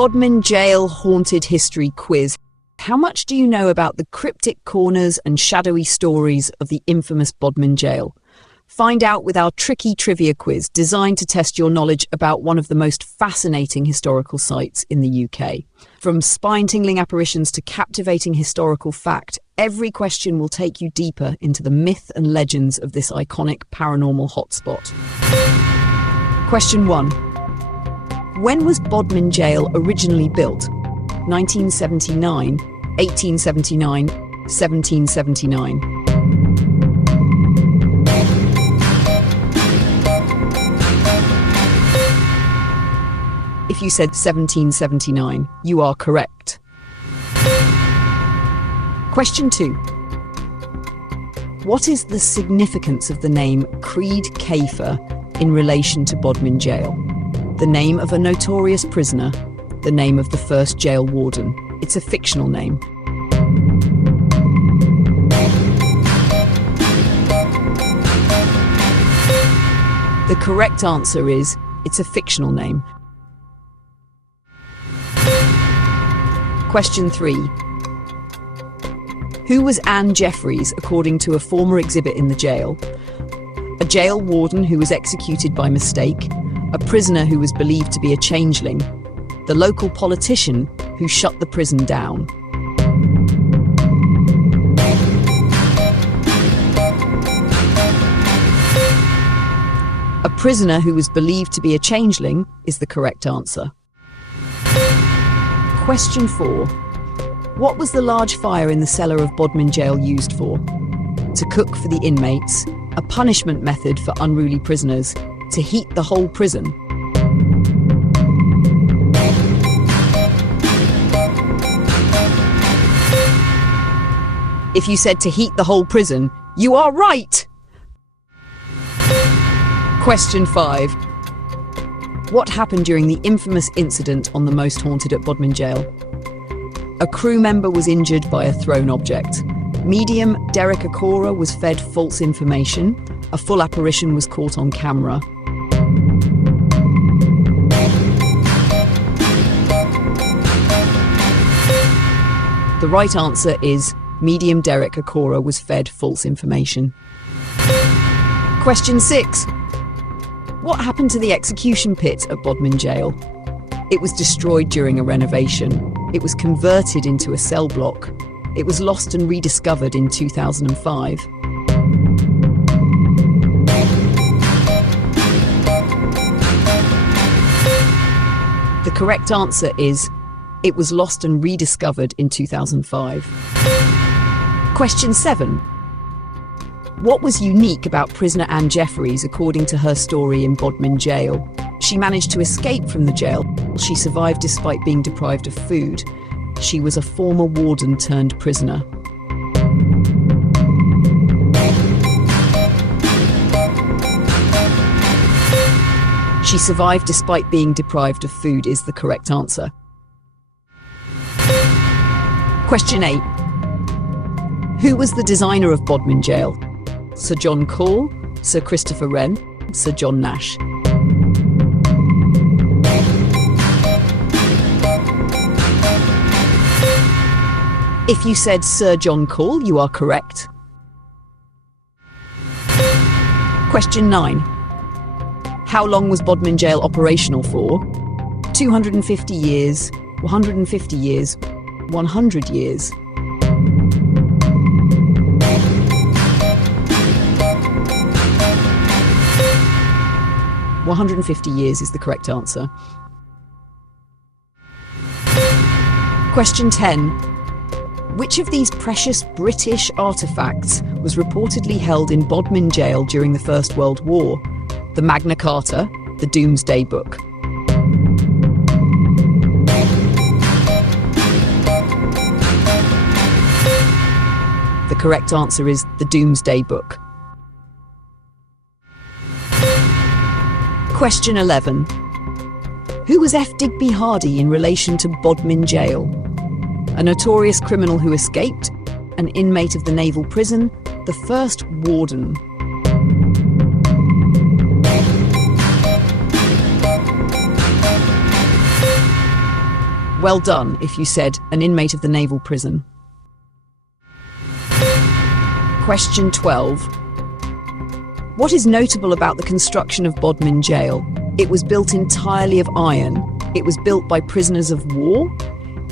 Bodmin Jail Haunted History Quiz. How much do you know about the cryptic corners and shadowy stories of the infamous Bodmin Jail? Find out with our tricky trivia quiz designed to test your knowledge about one of the most fascinating historical sites in the UK. From spine-tingling apparitions to captivating historical fact, every question will take you deeper into the myth and legends of this iconic paranormal hotspot. Question 1. When was Bodmin Jail originally built? 1979, 1879, 1779. If you said 1779, you are correct. Question 2. What is the significance of the name Creed Kafer in relation to Bodmin Jail? The name of a notorious prisoner, the name of the first jail warden. It's a fictional name. The correct answer is, it's a fictional name. Question 3. Who was Anne Jeffreys, according to a former exhibit in the jail? A jail warden who was executed by mistake, a prisoner who was believed to be a changeling, the local politician who shut the prison down. A prisoner who was believed to be a changeling is the correct answer. Question 4. What was the large fire in the cellar of Bodmin Jail used for? To cook for the inmates, a punishment method for unruly prisoners, to heat the whole prison. If you said to heat the whole prison, you are right! Question 5. What happened during the infamous incident on the Most Haunted at Bodmin Jail? A crew member was injured by a thrown object. Medium Derek Akora was fed false information. A full apparition was caught on camera. The right answer is medium Derek Akora was fed false information. Question 6. What happened to the execution pit at Bodmin Jail? It was destroyed during a renovation. It was converted into a cell block. It was lost and rediscovered in 2005. The correct answer is, it was lost and rediscovered in 2005. Question 7. What was unique about prisoner Anne Jeffreys according to her story in Bodmin Jail? She managed to escape from the jail. She survived despite being deprived of food. She was a former warden turned prisoner. She survived despite being deprived of food is the correct answer. Question 8. Who was the designer of Bodmin Jail? Sir John Call, Sir Christopher Wren, Sir John Nash. If you said Sir John Call, you are correct. Question 9. How long was Bodmin Jail operational for? 250 years, 150 years, 100 years. "150 years is the correct answer. Question 10. Which of these precious British artefacts was reportedly held in Bodmin Jail during the First World War? The Magna Carta, the Doomsday Book. The correct answer is the Doomsday Book. Question 11. Who was F. Digby Hardy in relation to Bodmin Jail? A notorious criminal who escaped, an inmate of the naval prison, the first warden. Well done if you said an inmate of the naval prison. Question 12. What is notable about the construction of Bodmin Jail? It was built entirely of iron. It was built by prisoners of war.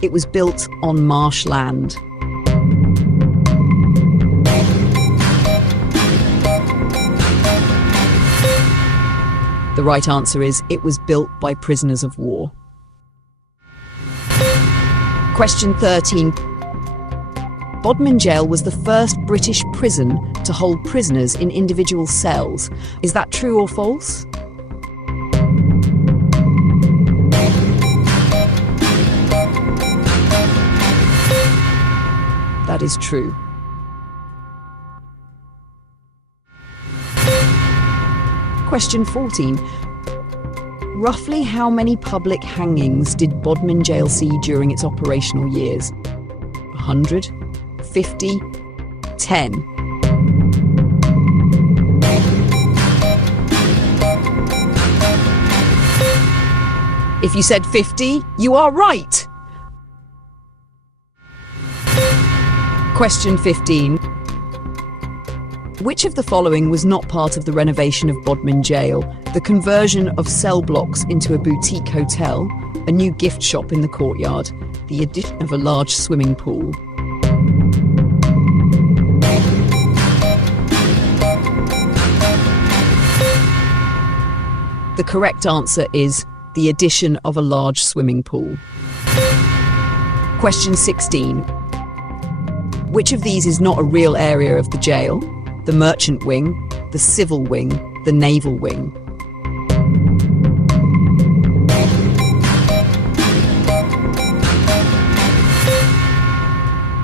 It was built on marshland. The right answer is it was built by prisoners of war. Question 13. Bodmin Jail was the first British prison to hold prisoners in individual cells. Is that true or false? That is true. Question 14. Roughly how many public hangings did Bodmin Jail see during its operational years? 100? 50? 10? If you said 50, you are right! Question 15. Which of the following was not part of the renovation of Bodmin Jail? The conversion of cell blocks into a boutique hotel, a new gift shop in the courtyard, the addition of a large swimming pool. The correct answer is the addition of a large swimming pool. Question 16. Which of these is not a real area of the jail? The merchant wing, the civil wing, the naval wing.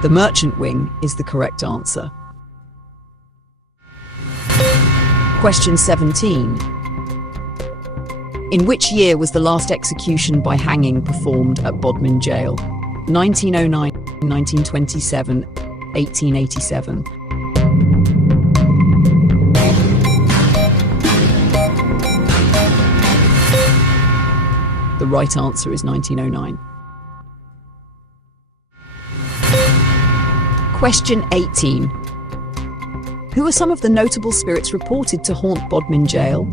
The merchant wing is the correct answer. Question 17. In which year was the last execution by hanging performed at Bodmin Jail? 1909, 1927, 1887. The right answer is 1909. Question 18. Who are some of the notable spirits reported to haunt Bodmin Jail?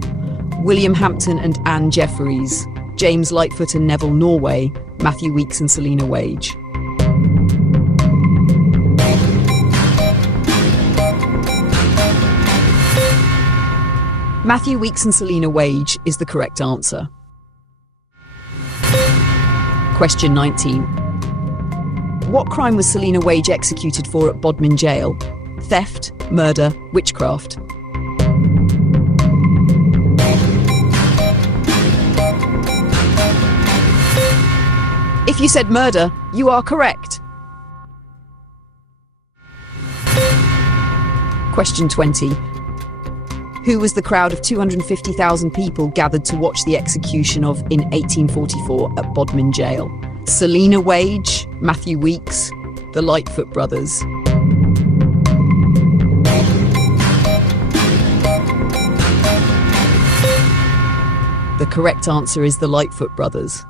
William Hampton and Anne Jeffreys, James Lightfoot and Neville Norway, Matthew Weeks and Selina Wage. Matthew Weeks and Selina Wage is the correct answer. Question 19. What crime was Selina Wage executed for at Bodmin Jail? Theft, murder, witchcraft. If you said murder, you are correct. Question 20. Who was the crowd of 250,000 people gathered to watch the execution of in 1844 at Bodmin Jail? Selina Wage, Matthew Weeks, the Lightfoot brothers. The correct answer is the Lightfoot brothers.